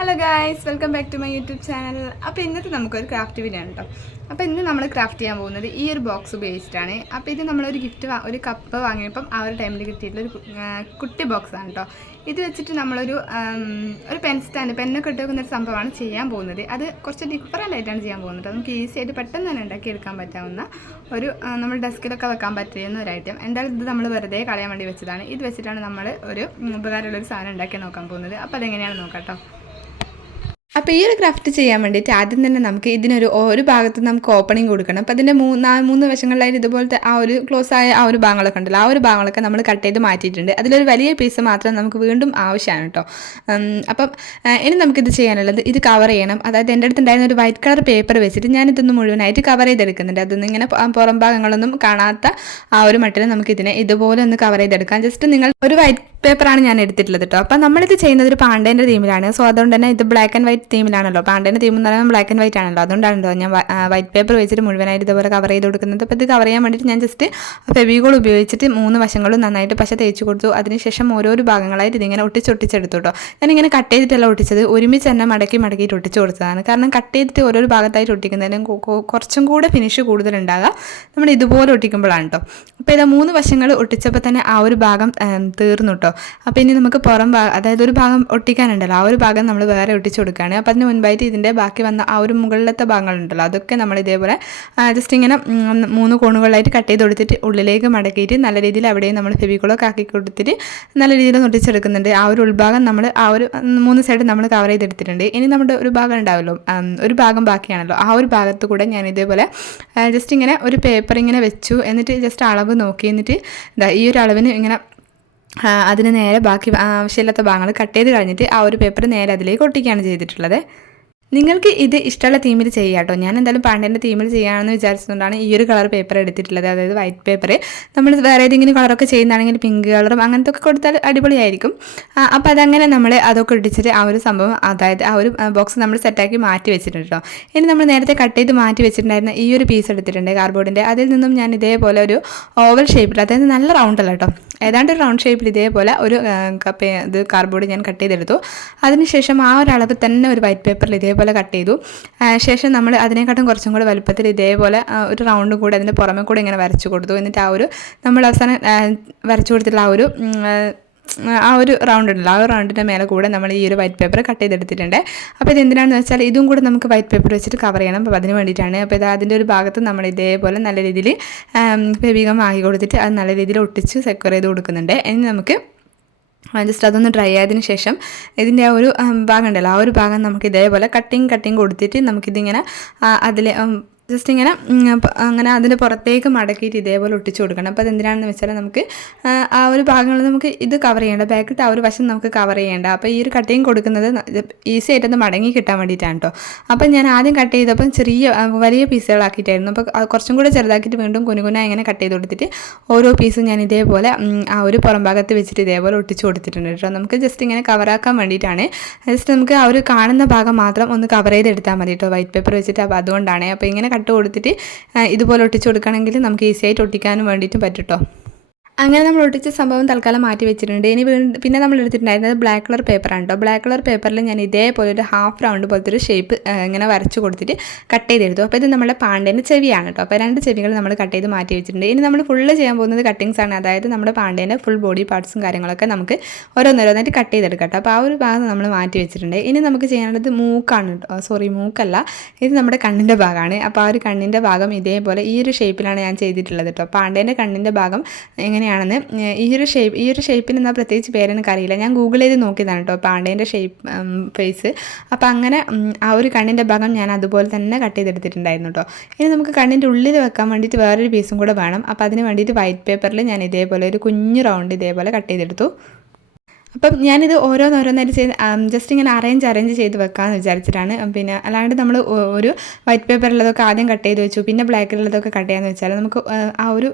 Hello guys, welcome back to my YouTube channel. അപ്പോൾ ഇന്നത്തെ നമുക്കൊരു ക്രാഫ്റ്റ് വീഡിയോ ആണ് കേട്ടോ. അപ്പോൾ ഇന്ന് നമ്മൾ ക്രാഫ്റ്റ് ചെയ്യാൻ പോകുന്നത് ഈ ഒരു ബോക്സ് ഉപയോഗിച്ചിട്ടാണ്. അപ്പോൾ ഇത് നമ്മളൊരു ഒരു കപ്പ് വാങ്ങിയപ്പം ആ ഒരു ടൈമിൽ കിട്ടിയിട്ടുള്ളൊരു കുട്ടി ബോക്സാണ് കേട്ടോ. ഇത് വെച്ചിട്ട് നമ്മളൊരു പെൻ സ്റ്റാൻഡ്, പെന്നൊക്കെ ഇട്ട് വെക്കുന്നൊരു സംഭവമാണ് ചെയ്യാൻ പോകുന്നത്. അത് കുറച്ച് ഡിഫറൻ്റ് ആയിട്ടാണ് ചെയ്യാൻ പോകുന്നത്. നമുക്ക് ഈസി ആയിട്ട് പെട്ടെന്ന് തന്നെ ഉണ്ടാക്കിയെടുക്കാൻ പറ്റാവുന്ന ഒരു നമ്മൾ ഡെസ്കിലൊക്കെ വെക്കാൻ പറ്റുന്ന ഒരു ഐറ്റം. എന്തായാലും ഇത് നമ്മൾ വെറുതെ കളയാൻ വേണ്ടി വെച്ചതാണ്. ഇത് വെച്ചിട്ടാണ് നമ്മൾ ഒരു ഉപകാരമുള്ളൊരു സാധനം ഉണ്ടാക്കി നോക്കാൻ പോകുന്നത്. അപ്പോൾ അതെങ്ങനെയാണ് നോക്കാം കേട്ടോ. അപ്പോൾ ഈ ഒരു ക്രാഫ്റ്റ് ചെയ്യാൻ വേണ്ടിയിട്ട് ആദ്യം തന്നെ നമുക്ക് ഒരു ഭാഗത്ത് നമുക്ക് ഓപ്പണിങ് കൊടുക്കണം. അപ്പോൾ അതിൻ്റെ മൂന്ന് വശങ്ങളിലായിട്ട് ഇതുപോലത്തെ ആ ഒരു ക്ലോസ് ആയ ആ ഒരു ഭാഗങ്ങളൊക്കെ ഉണ്ടല്ലോ, ആ ഒരു ഭാഗങ്ങളൊക്കെ നമ്മൾ കട്ട് ചെയ്ത് മാറ്റിയിട്ടുണ്ട്. അതിലൊരു വലിയ പീസ് മാത്രം നമുക്ക് വീണ്ടും ആവശ്യമാണ് കേട്ടോ. അപ്പം ഇനി നമുക്കിത് ചെയ്യാനുള്ളത് ഇത് കവർ ചെയ്യണം. അതായത് എൻ്റെ അടുത്തുണ്ടായിരുന്ന ഒരു വൈറ്റ് കളർ പേപ്പർ വെച്ചിട്ട് ഞാനിതൊന്ന് മുഴുവനായിട്ട് കവർ ചെയ്തെടുക്കുന്നുണ്ട്. അതൊന്നും ഇങ്ങനെ പുറം ഭാഗങ്ങളൊന്നും കാണാത്ത ആ ഒരു മട്ടിൽ നമുക്കിതിനെ ഇതുപോലെ ഒന്ന് കവർ ചെയ്തെടുക്കാം. ജസ്റ്റ് നിങ്ങൾ ഒരു വൈറ്റ് പേപ്പറാണ് ഞാൻ എടുത്തിട്ടുള്ളത് കേട്ടോ. അപ്പം നമ്മളിത് ചെയ്യുന്നത് ഒരു പാണ്ടേൻ്റെ തീമിലാണ്. സോ അതുകൊണ്ട് തന്നെ ഇത് ബ്ലാക്ക് ആൻഡ് വൈറ്റ് തീമിലാണല്ലോ. പാണ്ടേൻ്റെ തീം എന്ന് പറയുമ്പോൾ ബ്ലാക്ക് ആൻഡ് വൈറ്റ് ആണല്ലോ. അതുകൊണ്ടാണല്ലോ ഞാൻ വൈറ്റ് പേപ്പർ വെച്ചിട്ട് മുഴുവനായിട്ട് ഇതുപോലെ കവർ ചെയ്ത് കൊടുക്കുന്നത്. അപ്പോൾ ഇത് കവർ ചെയ്യാൻ വേണ്ടിയിട്ട് ഞാൻ ജസ്റ്റ് ഫെവിക്കോൾ ഉപയോഗിച്ചിട്ട് 3 വശങ്ങളും നന്നായിട്ട് പശ തേച്ച് കൊടുത്തു. അതിനുശേഷം ഓരോരോ ഭാഗങ്ങളായിട്ട് ഇതിങ്ങനെ ഒട്ടിച്ചെടുത്തു കേട്ടോ. ഞാനിങ്ങനെ കട്ട് ചെയ്തിട്ടല്ല ഒട്ടിച്ചത്, ഒരുമിച്ച് തന്നെ മടക്കിയിട്ട് ഒട്ടിച്ച് കൊടുത്തതാണ്. കാരണം കട്ട് ചെയ്തിട്ട് ഓരോരോ ഭാഗത്തായിട്ട് ഒട്ടിക്കുന്നതിന് കുറച്ചും കൂടെ ഫിനിഷ് കൂടുതലുണ്ടാകുക നമ്മൾ ഇതുപോലെ ഒട്ടിക്കുമ്പോഴാണ് കേട്ടോ. അപ്പോൾ ഇതാ 3 വശങ്ങൾ ഒട്ടിച്ചപ്പോൾ തന്നെ ആ ഒരു ഭാഗം തീർന്നു കേട്ടോ. അപ്പോൾ ഇനി നമുക്ക് പുറം ഭാഗം, അതായത് ഒരു ഭാഗം ഒട്ടിക്കാനുണ്ടല്ലോ, ആ ഒരു ഭാഗം നമ്മൾ വേറെ ഒട്ടിച്ച് കൊടുക്കുകയാണ്. അപ്പോൾ അതിന് മുൻപായിട്ട് ഇതിൻ്റെ ബാക്കി വന്ന ആ ഒരു മുകളിലത്തെ ഭാഗങ്ങളുണ്ടല്ലോ, അതൊക്കെ നമ്മൾ ഇതേപോലെ ജസ്റ്റ് ഇങ്ങനെ 3 കോണുകളായിട്ട് കട്ട് ചെയ്ത് കൊടുത്തിട്ട് ഉള്ളിലേക്ക് മടക്കിയിട്ട് നല്ല രീതിയിൽ അവിടെയും നമ്മൾ ഫെവിക്കോളൊക്കെ ആക്കി കൊടുത്തിട്ട് നല്ല രീതിയിൽ ഒട്ടിച്ചെടുക്കുന്നുണ്ട്. ആ ഒരു ഉൾഭാഗം നമ്മൾ ആ ഒരു 3 സൈഡ് നമ്മൾ കവർ ചെയ്തെടുത്തിട്ടുണ്ട്. ഇനി നമ്മുടെ ഒരു ഭാഗം ഉണ്ടാവുമല്ലോ, ഒരു ഭാഗം ബാക്കിയാണല്ലോ, ആ ഒരു ഭാഗത്ത് കൂടെ ഞാൻ ഇതേപോലെ ജസ്റ്റ് ഇങ്ങനെ ഒരു പേപ്പർ ഇങ്ങനെ വെച്ചു. എന്നിട്ട് ജസ്റ്റ് അളവ് നോക്കി, എന്നിട്ട് ഈ ഒരു അളവിന് ഇങ്ങനെ അതിന് നേരെ ബാക്കി ആവശ്യമില്ലാത്ത ഭാഗങ്ങൾ കട്ട് ചെയ്ത് കഴിഞ്ഞിട്ട് ആ ഒരു പേപ്പർ നേരെ അതിലേക്ക് ഒട്ടിക്കുകയാണ് ചെയ്തിട്ടുള്ളത്. നിങ്ങൾക്ക് ഇത് ഇഷ്ടമുള്ള തീമിൽ ചെയ്യാം കേട്ടോ. ഞാൻ എന്തായാലും പാണ്ടേൻ്റെ തീമിൽ ചെയ്യാമെന്ന് വിചാരിച്ചുകൊണ്ടാണ് ഈ ഒരു കളർ പേപ്പർ എടുത്തിട്ടുള്ളത്, അതായത് വൈറ്റ് പേപ്പർ. നമ്മൾ വേറെ ഏതെങ്കിലും കളറൊക്കെ ചെയ്യുന്നതാണെങ്കിൽ പിങ്ക് കളറും അങ്ങനത്തെ ഒക്കെ കൊടുത്താൽ അടിപൊളിയായിരിക്കും. അപ്പോൾ അതങ്ങനെ നമ്മൾ അതൊക്കെ ഇടിച്ചിട്ട് ആ ഒരു സംഭവം, അതായത് ആ ഒരു ബോക്സ് നമ്മൾ സെറ്റാക്കി മാറ്റി വെച്ചിട്ടുണ്ട് കേട്ടോ. ഇനി നമ്മൾ നേരത്തെ കട്ട് ചെയ്ത് മാറ്റി വെച്ചിട്ടുണ്ടായിരുന്ന ഈ ഒരു പീസ് എടുത്തിട്ടുണ്ട് കാർഡ്ബോർഡിൻ്റെ. അതിൽ നിന്നും ഞാൻ ഇതേപോലെ ഒരു ഓവൽ ഷേപ്പിൽ, അതായത് നല്ല റൗണ്ട് അല്ല കേട്ടോ, ഏതാണ്ട് ഒരു റൗണ്ട് ഷേപ്പിൽ ഇതേപോലെ ഒരു ഇത് കാർഡ്ബോർഡ് ഞാൻ കട്ട് ചെയ്തെടുത്തു. അതിനുശേഷം ആ ഒരു അളവ് തന്നെ ഒരു വൈറ്റ് പേപ്പറിൽ ഇതേപോലെ കട്ട് ചെയ്തു. ശേഷം നമ്മൾ അതിനെക്കാട്ടും കുറച്ചും കൂടെ വലുപ്പത്തിൽ ഇതേപോലെ ഒരു റൗണ്ട് കൂടെ അതിൻ്റെ പുറമെ കൂടെ ഇങ്ങനെ വരച്ചു കൊടുത്തു. എന്നിട്ട് ആ ഒരു നമ്മൾ അവസാനം വരച്ചു കൊടുത്തിട്ടുള്ള ആ ഒരു റൗണ്ട് ഉണ്ടല്ലോ, ആ ഒരു റൗണ്ടിൻ്റെ മേലെ കൂടെ നമ്മൾ ഈ ഒരു വൈറ്റ് പേപ്പർ കട്ട് ചെയ്തെടുത്തിട്ടുണ്ട്. അപ്പോൾ ഇത് എന്തിനാണെന്ന് വെച്ചാൽ ഇതും കൂടെ നമുക്ക് വൈറ്റ് പേപ്പർ വെച്ചിട്ട് കവർ ചെയ്യണം. അപ്പോൾ അതിന് വേണ്ടിയിട്ടാണ്. അപ്പോൾ ഇത് അതിൻ്റെ ഒരു ഭാഗത്ത് നമ്മൾ ഇതേപോലെ നല്ല രീതിയിൽ ഫെവിഗം ആക്കി കൊടുത്തിട്ട് അത് നല്ല രീതിയിൽ ഒട്ടിച്ച് സെക്യൂർ ചെയ്ത് കൊടുക്കുന്നുണ്ട്. ഇനി നമുക്ക് ജസ്റ്റ് അതൊന്ന് ഡ്രൈ ആയതിനു ശേഷം ഇതിൻ്റെ ആ ഒരു ഭാഗം ഉണ്ടല്ലോ, ആ ഒരു ഭാഗം നമുക്ക് ഇതേപോലെ കട്ടിങ് കൊടുത്തിട്ട് നമുക്കിതിങ്ങനെ അതിൽ ജസ്റ്റ് ഇങ്ങനെ അങ്ങനെ അതിൻ്റെ പുറത്തേക്ക് മടക്കിയിട്ട് ഇതേപോലെ ഒട്ടിച്ച് കൊടുക്കണം. അപ്പോൾ അതെന്തിനാണെന്ന് വെച്ചാൽ നമുക്ക് ആ ഒരു ഭാഗങ്ങൾ നമുക്ക് ഇത് കവർ ചെയ്യേണ്ട, ബാക്കിലത്തെ ആ ഒരു വശം നമുക്ക് കവർ ചെയ്യേണ്ട. അപ്പോൾ ഈ ഒരു കട്ടിങ് കൊടുക്കുന്നത് ഈസി ആയിട്ടൊന്ന് മടങ്ങി കിട്ടാൻ വേണ്ടിയിട്ടാണ് കേട്ടോ. അപ്പോൾ ഞാൻ ആദ്യം കട്ട് ചെയ്തപ്പം വലിയ പീസുകളാക്കിയിട്ടായിരുന്നു. അപ്പോൾ കുറച്ചും കൂടെ ചെറുതാക്കിയിട്ട് വീണ്ടും കുനുകുന ഇങ്ങനെ കട്ട് ചെയ്ത് കൊടുത്തിട്ട് ഓരോ പീസും ഞാൻ ഇതേപോലെ ആ ഒരു പുറം ഭാഗത്ത് വെച്ചിട്ട് ഇതേപോലെ ഒട്ടിച്ച് കൊടുത്തിട്ടുണ്ട് കേട്ടോ. നമുക്ക് ജസ്റ്റ് ഇങ്ങനെ കവറാക്കാൻ വേണ്ടിയിട്ടാണ്. ജസ്റ്റ് നമുക്ക് ആ ഒരു കാണുന്ന ഭാഗം മാത്രം ഒന്ന് കവർ ചെയ്തെടുത്താൽ മതി കേട്ടോ, വൈറ്റ് പേപ്പർ വെച്ചിട്ട്. അപ്പോൾ അതുകൊണ്ടാണ്. അപ്പോൾ ഇങ്ങനെ കട്ട് കൊടുത്തിട്ട് ഇതുപോലെ ഒട്ടിച്ച് കൊടുക്കുകയാണെങ്കിൽ നമുക്ക് ഈസി ആയിട്ട് ഒട്ടിക്കാനും വേണ്ടിയിട്ടും പറ്റും കേട്ടോ. അങ്ങനെ നമ്മൾ ഒട്ടിച്ച സംഭവം തൽക്കാലം മാറ്റി വെച്ചിട്ടുണ്ട്. ഇനി പിന്നെ നമ്മൾ എടുത്തിട്ടുണ്ടായിരുന്നത് ബ്ലാക്ക് കളർ പേപ്പറാണ് കേട്ടോ. ബ്ലാക്ക് കളർ പേപ്പറിൽ ഞാൻ ഇതേപോലെ ഒരു ഹാഫ് റൗണ്ട് പോലത്തെ ഒരു ഷേപ്പ് ഇങ്ങനെ വരച്ച് കൊടുത്തിട്ട് കട്ട് ചെയ്തെടുത്തു. അപ്പോൾ ഇത് നമ്മുടെ പാണ്ടേൻ്റെ ചെവിയാണ് കേട്ടോ. അപ്പോൾ 2 ചെവികൾ നമ്മൾ കട്ട് ചെയ്ത് മാറ്റി വെച്ചിട്ടുണ്ട്. ഇനി നമ്മൾ ഫുള്ള് ചെയ്യാൻ പോകുന്നത് കട്ടിങ്സ് ആണ്. അതായത് നമ്മുടെ പാണ്ടേൻ്റെ ഫുൾ ബോഡി പാർട്സും കാര്യങ്ങളൊക്കെ നമുക്ക് ഓരോന്നോരോന്നായിട്ട് കട്ട് ചെയ്തെടുക്കാം കേട്ടോ. അപ്പോൾ ആ ഒരു ഭാഗം നമ്മൾ മാറ്റി വെച്ചിട്ടുണ്ട്. ഇനി നമുക്ക് ചെയ്യാനുള്ളത് മൂക്കാണ് കേട്ടോ. സോറി, മൂക്കല്ല, ഇത് നമ്മുടെ കണ്ണിൻ്റെ ഭാഗമാണ്. അപ്പോൾ ആ ഒരു കണ്ണിൻ്റെ ഭാഗം ഇതേപോലെ ഈ ഒരു ഷേപ്പിലാണ് ഞാൻ ചെയ്തിട്ടുള്ളത് കേട്ടോ. പാണ്ടേൻ്റെ കണ്ണിൻ്റെ ഭാഗം എങ്ങനെയാണെന്ന് ഈ ഒരു ഷേപ്പിന് എന്നാൽ പ്രത്യേകിച്ച് പേരെനിക്കറിയില്ല. ഞാൻ ഗൂഗിൾ ചെയ്ത് നോക്കിയതാണ് കേട്ടോ, പാണ്ടേൻ്റെ ഫേസ്. അപ്പോൾ അങ്ങനെ ആ ഒരു കണ്ണിൻ്റെ ഭാഗം ഞാൻ അതുപോലെ തന്നെ കട്ട് ചെയ്തെടുത്തിട്ടുണ്ടായിരുന്നു കേട്ടോ. ഇനി നമുക്ക് കണ്ണിൻ്റെ ഉള്ളിൽ വെക്കാൻ വേണ്ടിയിട്ട് വേറൊരു പീസും കൂടെ വേണം. അപ്പോൾ അതിന് വേണ്ടിയിട്ട് വൈറ്റ് പേപ്പറിൽ ഞാൻ ഇതേപോലെ ഒരു കുഞ്ഞു റൗണ്ട് ഇതേപോലെ കട്ട് ചെയ്തെടുത്തു. അപ്പം ഞാനിത് ഓരോന്നോരോന്നായിട്ട് ചെയ്ത് ജസ്റ്റ് ഇങ്ങനെ അറേഞ്ച് ചെയ്ത് വെക്കാമെന്ന് വിചാരിച്ചിട്ടാണ്. പിന്നെ അല്ലാണ്ട് നമ്മൾ ഒരു വൈറ്റ് പേപ്പറിലുള്ളതൊക്കെ ആദ്യം കട്ട് ചെയ്ത് വെച്ചു, പിന്നെ ബ്ലാക്കിലുള്ളതൊക്കെ കട്ട് ചെയ്യാമെന്ന് വെച്ചാൽ നമുക്ക് ആ ഒരു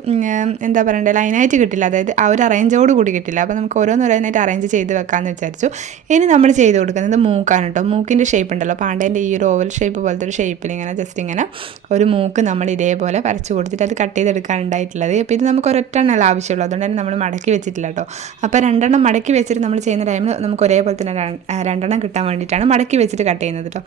എന്താ പറയണ്ടേ, ലൈനായിട്ട് കിട്ടില്ല, അതായത് ആ ഒരു അറേഞ്ചോട് കൂടി കിട്ടില്ല. അപ്പോൾ നമുക്ക് ഓരോന്നോരോന്നായിട്ട് അറേഞ്ച് ചെയ്ത് വെക്കാമെന്ന് വിചാരിച്ചു. ഇനി നമ്മൾ ചെയ്ത് കൊടുക്കുന്നത് മൂക്കാണ് കേട്ടോ. മൂക്കിൻ്റെ ഷേപ്പ് ഉണ്ടല്ലോ, പാണ്ടേൻ്റെ ഈ ഒരു ഓവൽ ഷേപ്പ് പോലത്തെ ഒരു ഷേപ്പിൽ ഇങ്ങനെ ജസ്റ്റ് ഇങ്ങനെ ഒരു മൂക്ക് നമ്മൾ ഇതേപോലെ വരച്ച് കൊടുത്തിട്ട് അത് കട്ട് ചെയ്തെടുക്കാനുണ്ടായിട്ടുള്ളത്. അപ്പോൾ ഇത് നമുക്ക് ഒരൊറ്റെണ്ണമല്ല ആവശ്യമുള്ളൂ, അതുകൊണ്ട് തന്നെ നമ്മൾ മടക്കി വെച്ചിട്ടില്ല കേട്ടോ. അപ്പോൾ 2 മടക്കി വെച്ചിട്ട് നമ്മൾ ചെയ്യുന്ന ടൈമിൽ നമുക്ക് ഒരേപോലെ തന്നെ രണ്ടെണ്ണം കിട്ടാൻ വേണ്ടിയിട്ടാണ് മടക്കി വെച്ചിട്ട് കട്ട് ചെയ്യുന്നത് കേട്ടോ.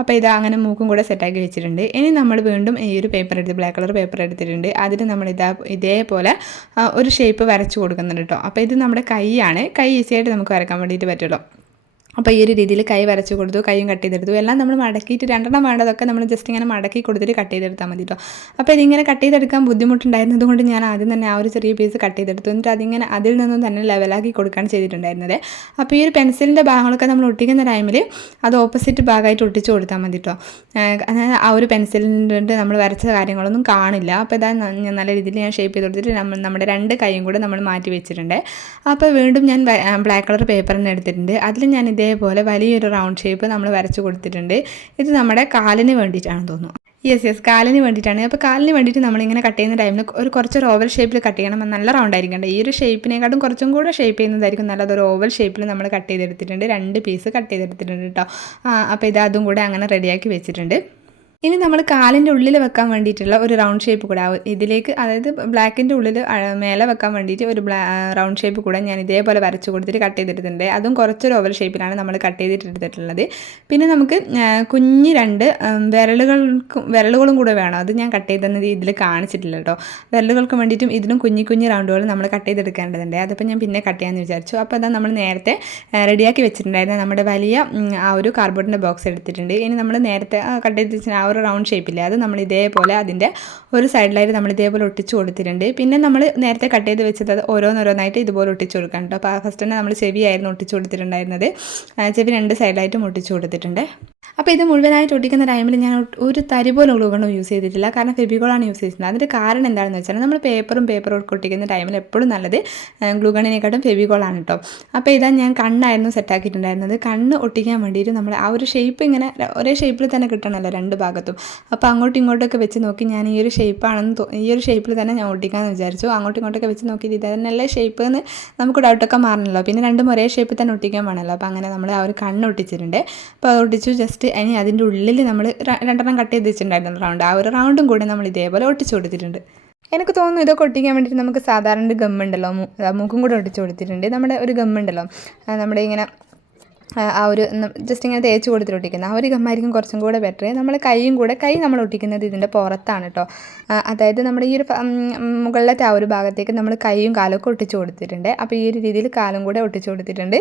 അപ്പോൾ ഇത് അങ്ങനെ മൂക്കും കൂടെ സെറ്റാക്കി വെച്ചിട്ടുണ്ട്. ഇനി നമ്മൾ വീണ്ടും ഈ ഒരു പേപ്പർ എടുത്ത് ബ്ലാക്ക് കളർ പേപ്പർ എടുത്തിട്ടുണ്ട്. അതിന് നമ്മൾ ഇതേപോലെ ഒരു ഷേപ്പ് വരച്ച് കൊടുക്കുന്നുണ്ട് കേട്ടോ. അപ്പോൾ ഇത് നമ്മുടെ കൈയാണ്. കൈ ഈസിയായിട്ട് നമുക്ക് വരക്കാൻ വേണ്ടിയിട്ട് പറ്റുമല്ലോ. അപ്പോൾ ഈ ഒരു രീതിയിൽ കൈ വരച്ച് കൊടുത്തു, കൈയും കട്ട് ചെയ്തെടുത്തു. എല്ലാം നമ്മൾ മടക്കിയിട്ട് രണ്ടെണ്ണം വേണ്ടതൊക്കെ നമ്മൾ ജസ്റ്റ് ഇങ്ങനെ മടക്കി കൊടുത്തിട്ട് കട്ട് ചെയ്തെടുത്താൽ മതി കേട്ടോ. അപ്പോൾ ഇതിങ്ങനെ കട്ട് ചെയ്തെടുക്കാൻ ബുദ്ധിമുട്ടുണ്ടായിരുന്നത് കൊണ്ട് ഞാൻ ആദ്യം തന്നെ ആ ഒരു ചെറിയ പീസ് കട്ട് ചെയ്തെടുത്തു. എന്നിട്ട് അതിങ്ങനെ അതിൽ നിന്നും തന്നെ ലെവലാക്കി കൊടുക്കുകയാണ് ചെയ്തിട്ടുണ്ടായിരുന്നത്. അപ്പോൾ ഈ ഒരു പെൻസിലിൻ്റെ ഭാഗങ്ങളൊക്കെ നമ്മൾ ഒട്ടിക്കുന്ന ടൈമിൽ അത് ഓപ്പോസിറ്റ് ഭാഗമായിട്ട് ഒട്ടിച്ച് കൊടുത്താൽ മതി കേട്ടോ. അതായത് ആ ഒരു പെൻസിലിൻ്റെ നമ്മൾ വരച്ച കാര്യങ്ങളൊന്നും കാണില്ല. അപ്പോൾ ഇതാ നല്ല രീതിയിൽ ഞാൻ ഷേപ്പ് ചെയ്ത് കൊടുത്തിട്ട് നമ്മുടെ രണ്ട് കൈയും കൂടെ നമ്മൾ മാറ്റി വെച്ചിട്ടുണ്ട്. അപ്പോൾ വീണ്ടും ഞാൻ ബ്ലാക്ക് കളർ പേപ്പർ തന്നെ എടുത്തിട്ടുണ്ട്. അതിൽ ഞാൻ ഇതേപോലെ വലിയൊരു റൗണ്ട് ഷേപ്പ് നമ്മൾ വരച്ച് കൊടുത്തിട്ടുണ്ട്. ഇത് നമ്മുടെ കാലിന് വേണ്ടിയിട്ടാണെന്ന് തോന്നുന്നു. യെസ് കാലിന് വേണ്ടിയിട്ടാണ്. അപ്പോൾ കാലിന് വേണ്ടിയിട്ട് നമ്മളിങ്ങനെ കട്ട് ചെയ്യുന്ന ടൈമിൽ കുറച്ചൊരു ഓവൽ ഷേപ്പിൽ കട്ട് ചെയ്യണം. നല്ല റൗണ്ട് ആയിരിക്കണ്ട. ഈ ഒരു ഷേപ്പിനെക്കാട്ടും കുറച്ചും കൂടെ ഷേപ്പ് ചെയ്യുന്നതായിരിക്കും നല്ലത്. ഒരു ഓവൽ ഷേപ്പിൽ നമ്മൾ കട്ട് ചെയ്തെടുത്തിട്ടുണ്ട്. 2 പീസ് കട്ട് ചെയ്തെടുത്തിട്ടുണ്ട് കേട്ടോ. അപ്പോൾ ഇത് അതും കൂടെ അങ്ങനെ റെഡിയാക്കി വെച്ചിട്ടുണ്ട്. ഇനി നമ്മൾ കാലിൻ്റെ ഉള്ളിൽ വെക്കാൻ വേണ്ടിയിട്ടുള്ള ഒരു റൗണ്ട് ഷേപ്പ് കൂടെ ഇതിലേക്ക്, അതായത് ബ്ലാക്കിൻ്റെ ഉള്ളിൽ മേലെ വെക്കാൻ വേണ്ടിയിട്ട് ഒരു റൗണ്ട് ഷേപ്പ് കൂടെ ഞാൻ ഇതേപോലെ വരച്ച് കൊടുത്തിട്ട് കട്ട് ചെയ്തെടുത്തിട്ടുണ്ട്. അതും കുറച്ചൊരു ഓവൽ ഷേപ്പിലാണ് നമ്മൾ കട്ട് ചെയ്തിട്ടെടുത്തിട്ടുള്ളത്. പിന്നെ നമുക്ക് കുഞ്ഞ് 2 വിരലുകളും കൂടെ വേണം. അത് ഞാൻ കട്ട് ചെയ്തെന്നത് ഇതിൽ കാണിച്ചിട്ടില്ല കേട്ടോ. വിരലുകൾക്ക് വേണ്ടിയിട്ടും ഇതിനും കുഞ്ഞു റൗണ്ടുകൾ നമ്മൾ കട്ട് ചെയ്തെടുക്കേണ്ടതുണ്ട്. അതിപ്പോൾ ഞാൻ പിന്നെ കട്ട് ചെയ്യാമെന്ന് വിചാരിച്ചു. അപ്പോൾ അതാ നമ്മൾ നേരത്തെ റെഡിയാക്കി വെച്ചിട്ടുണ്ടായിരുന്ന നമ്മുടെ വലിയ ആ ഒരു കാർഡ്ബോർഡിൻ്റെ ബോക്സ് എടുത്തിട്ടുണ്ട്. ഇനി നമ്മൾ നേരത്തെ കട്ട് ചെയ്ത് ആ ഒരു റൗണ്ട് ഷേപ്പില്ലേ, അത് നമ്മൾ ഇതേപോലെ അതിൻ്റെ ഒരു സൈഡിലായിട്ട് നമ്മൾ ഇതേപോലെ ഒട്ടിച്ച് കൊടുത്തിട്ടുണ്ട്. പിന്നെ നമ്മൾ നേരത്തെ കട്ട് ചെയ്ത് വെച്ചത് അത് ഓരോന്നോരോന്നായിട്ട് ഇതുപോലെ ഒട്ടിച്ച് കൊടുക്കണം കേട്ടോ. അപ്പോൾ ഫസ്റ്റ് തന്നെ നമ്മൾ ചെവിയായിരുന്നു ഒട്ടിച്ച് കൊടുത്തിട്ടുണ്ടായിരുന്നത്. ചെവി 2 സൈഡിലായിട്ടും ഒട്ടിച്ച് കൊടുത്തിട്ടുണ്ട്. അപ്പോൾ ഇത് മുഴുവനായിട്ട് ഒട്ടിക്കുന്ന ടൈമിൽ ഞാൻ ഒരു തരി പോലും ഗ്ലൂഗണ്ണും യൂസ് ചെയ്തിട്ടില്ല. കാരണം ഫെവിക്കോളാണ് യൂസ് ചെയ്യുന്നത്. അതിൻ്റെ കാരണം എന്താണെന്ന് വെച്ചാൽ നമ്മൾ പേപ്പറും ഒട്ടിക്കുന്ന ടൈമിൽ എപ്പോഴും നല്ലത് ഗ്ലൂഗണ്ണിനെക്കാട്ടും ഫെവിക്കോളാണ് കേട്ടോ. അപ്പോൾ ഇതാ ഞാൻ കണ്ണായിരുന്നു സെറ്റാക്കിയിട്ടുണ്ടായിരുന്നത്. കണ്ണ് ഒട്ടിക്കാൻ വേണ്ടിയിട്ട് നമ്മൾ ആ ഒരു ഷേപ്പ് ഇങ്ങനെ ഒരേ ഷേപ്പിൽ തന്നെ കിട്ടണമല്ലോ 2 ഭാഗത്തും. അപ്പോൾ അങ്ങോട്ടും ഇങ്ങോട്ടൊക്കെ വെച്ച് നോക്കി ഞാൻ ഈ ഒരു ഷേപ്പിൽ തന്നെ ഞാൻ ഒട്ടിക്കാമെന്ന് വിചാരിച്ചു. അങ്ങോട്ടും ഇങ്ങോട്ടൊക്കെ വെച്ച് നോക്കി ഇത് തന്നെയല്ലേ ഷേപ്പ് എന്ന് നമുക്ക് ഡൗട്ടൊക്കെ മാറണമല്ലോ. പിന്നെ രണ്ടും ഒരേ ഷേപ്പിൽ തന്നെ ഒട്ടിക്കാൻ വേണമല്ലോ. അപ്പോൾ അങ്ങനെ നമ്മൾ ആ ഒരു കണ്ണ് ഒട്ടിച്ചിട്ടുണ്ട്. അപ്പോൾ അത് ഒട്ടിച്ചു. ജസ്റ്റ് ഇനി അതിൻ്റെ ഉള്ളിൽ നമ്മൾ 2 കട്ട് ചെയ്ത് വെച്ചിട്ടുണ്ടായിരുന്നു റൗണ്ട്. ആ ഒരു റൗണ്ടും കൂടി നമ്മൾ ഇതേപോലെ ഒട്ടിച്ചു കൊടുത്തിട്ടുണ്ട്. എനിക്ക് തോന്നുന്നു ഇതൊക്കെ ഒട്ടിക്കാൻ വേണ്ടിയിട്ട് നമുക്ക് സാധാരണ ഒരു ഗമ്മുണ്ടല്ലോ, മൂക്കും കൂടെ ഒട്ടിച്ചു കൊടുത്തിട്ടുണ്ട്. നമ്മുടെ ഒരു ഗമ്മുണ്ടല്ലോ, നമ്മുടെ ഇങ്ങനെ ആ ഒരു ജസ്റ്റ് ഇങ്ങനെ തേച്ച് കൊടുത്തിട്ട് ഒട്ടിക്കുന്നത് ആ ഒരു ഗമ്മായിരിക്കും കുറച്ചും കൂടെ ബെറ്റർ. നമ്മൾ കൈ നമ്മൾ ഒട്ടിക്കുന്നത് ഇതിൻ്റെ പുറത്താണ് കേട്ടോ. അതായത് നമ്മുടെ ഈ ഒരു മുകളിലത്തെ ആ ഒരു ഭാഗത്തേക്ക് നമ്മൾ കൈയും കാലൊക്കെ ഒട്ടിച്ച് കൊടുത്തിട്ടുണ്ട്. അപ്പോൾ ഈ ഒരു രീതിയിൽ കാലും കൂടെ ഒട്ടിച്ച് കൊടുത്തിട്ടുണ്ട്.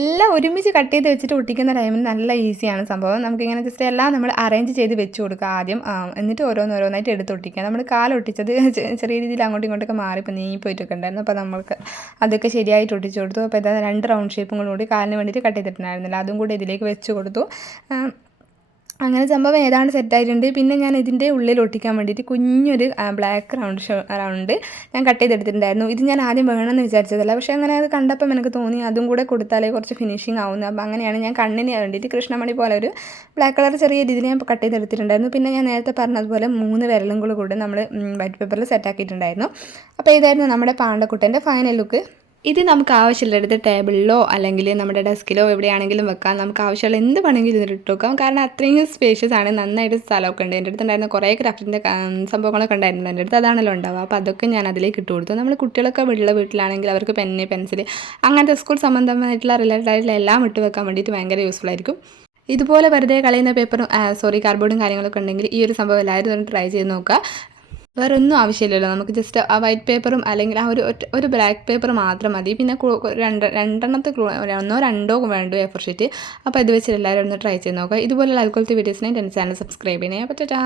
എല്ലാം ഒരുമിച്ച് കട്ട് ചെയ്ത് വെച്ചിട്ട് ഒട്ടിക്കുന്ന ടൈമിൽ നല്ല ഈസിയാണ് സംഭവം. നമുക്കിങ്ങനെ ജസ്റ്റ് എല്ലാം നമ്മൾ അറേഞ്ച് ചെയ്ത് വെച്ച് കൊടുക്കുക ആദ്യം. എന്നിട്ട് ഓരോന്നായിട്ട് എടുത്ത് ഒട്ടിക്കുക. നമ്മൾ കാലൊട്ടിച്ചത് ചെറിയ രീതിയിൽ അങ്ങോട്ടും ഇങ്ങോട്ടൊക്കെ മാറിപ്പോൾ നീങ്ങിപ്പോയിട്ടൊക്കെ ഉണ്ടായിരുന്നു. അപ്പോൾ നമ്മൾക്ക് അതൊക്കെ ശരിയായിട്ട് ഒട്ടിച്ച് കൊടുത്തു. അപ്പോൾ ഇതാ 2 റൗണ്ട് ഷേപ്പും കൂടി കാലിന് വേണ്ടിയിട്ട് കട്ട് ചെയ്തിട്ടുണ്ടായിരുന്നില്ല. അതും കൂടി ഇതിലേക്ക് വെച്ച് കൊടുത്തു. അങ്ങനെ സംഭവം ഏതാണ്ട് സെറ്റായിട്ടുണ്ട്. പിന്നെ ഞാൻ ഇതിൻ്റെ ഉള്ളിൽ ഒട്ടിക്കാൻ വേണ്ടിയിട്ട് കുഞ്ഞൊരു ബ്ലാക്ക് റൗണ്ട് ഞാൻ കട്ട് ചെയ്തെടുത്തിട്ടുണ്ടായിരുന്നു. ഇത് ഞാൻ ആദ്യം വേണമെന്ന് വിചാരിച്ചതല്ല, പക്ഷേ അങ്ങനെ അത് കണ്ടപ്പം എനിക്ക് തോന്നി അതും കൂടെ കൊടുത്താലേ കുറച്ച് ഫിനിഷിങ് ആവുന്നത്. അപ്പോൾ അങ്ങനെയാണ് ഞാൻ കണ്ണിന് വേണ്ടിയിട്ട് കൃഷ്ണമണി പോലെ ഒരു ബ്ലാക്ക് കളർ ചെറിയ രീതിയിൽ ഞാൻ കട്ട് ചെയ്തെടുത്തിട്ടുണ്ടായിരുന്നു. പിന്നെ ഞാൻ നേരത്തെ പറഞ്ഞതുപോലെ 3 വിരലും കൂടെ നമ്മൾ വൈറ്റ് പേപ്പറിൽ സെറ്റാക്കിയിട്ടുണ്ടായിരുന്നു. അപ്പോൾ ഇതായിരുന്നു നമ്മുടെ പാണ്ടക്കുട്ടൻ്റെ ഫൈനൽ ലുക്ക്. ഇത് നമുക്ക് ആവശ്യമുള്ളിടത്ത് ടേബിളിലോ അല്ലെങ്കിൽ നമ്മുടെ ഡെസ്കിലോ എവിടെയാണെങ്കിലും വെക്കാം. നമുക്ക് ആവശ്യമുള്ള എന്ത് വേണമെങ്കിലും ഇതിലിട്ട് വെക്കാം. കാരണം അത്രയും സ്പേഷ്യസ് ആണ്. നന്നായിട്ട് സ്ഥലമൊക്കെ ഉണ്ട്. എൻ്റെ അടുത്ത് ഉണ്ടായിരുന്ന കുറേ ക്രാഫ്റ്റിൻ്റെ സംഭവങ്ങളൊക്കെ ഉണ്ടായിരുന്നു. എൻ്റെ അടുത്ത് അതാണല്ലോ ഉണ്ടാവുക. അപ്പോൾ അതൊക്കെ ഞാൻ അതിലേക്ക് ഇട്ട് കൊടുത്തു. നമ്മൾ കുട്ടികളൊക്കെ വീട്ടിലാണെങ്കിൽ അവർക്ക് പെന്ന്, പെൻസിൽ അങ്ങനത്തെ സ്കൂൾ സംബന്ധമായിട്ടുള്ള റിലേറ്റഡ് ആയിട്ടുള്ള എല്ലാം ഇട്ട് വെക്കാൻ വേണ്ടിയിട്ട് ഭയങ്കര യൂസ്ഫുൾ ആയിരിക്കും. ഇതുപോലെ വെറുതെ കളയുന്ന കാർഡ്ബോർഡും കാര്യങ്ങളൊക്കെ ഉണ്ടെങ്കിൽ ഈ ഒരു സംഭവം എല്ലാവരും ട്രൈ ചെയ്ത് നോക്കുക. വേറെ ഒന്നും ആവശ്യമില്ലല്ലോ. നമുക്ക് ജസ്റ്റ് ആ വൈറ്റ് പേപ്പറും അല്ലെങ്കിൽ ആ ഒരു ബ്ലാക്ക് പേപ്പർ മാത്രം മതി. പിന്നെ രണ്ടെണ്ണത്തെ ഒന്നോ രണ്ടോ വേണ്ടു എ4 ഷീറ്റ്. അപ്പോൾ ഇത് വെച്ചിട്ട് എല്ലാവരും ഒന്ന് ട്രൈ ചെയ്ത് നോക്കുക. ഇതുപോലുള്ള ആൽക്കോളത്തെ വീഡിയോസിനെ എൻ്റെ ചാനൽ സബ്സ്ക്രൈബ് ചെയ്യണേ. അപ്പോൾ ടാറ്റാ.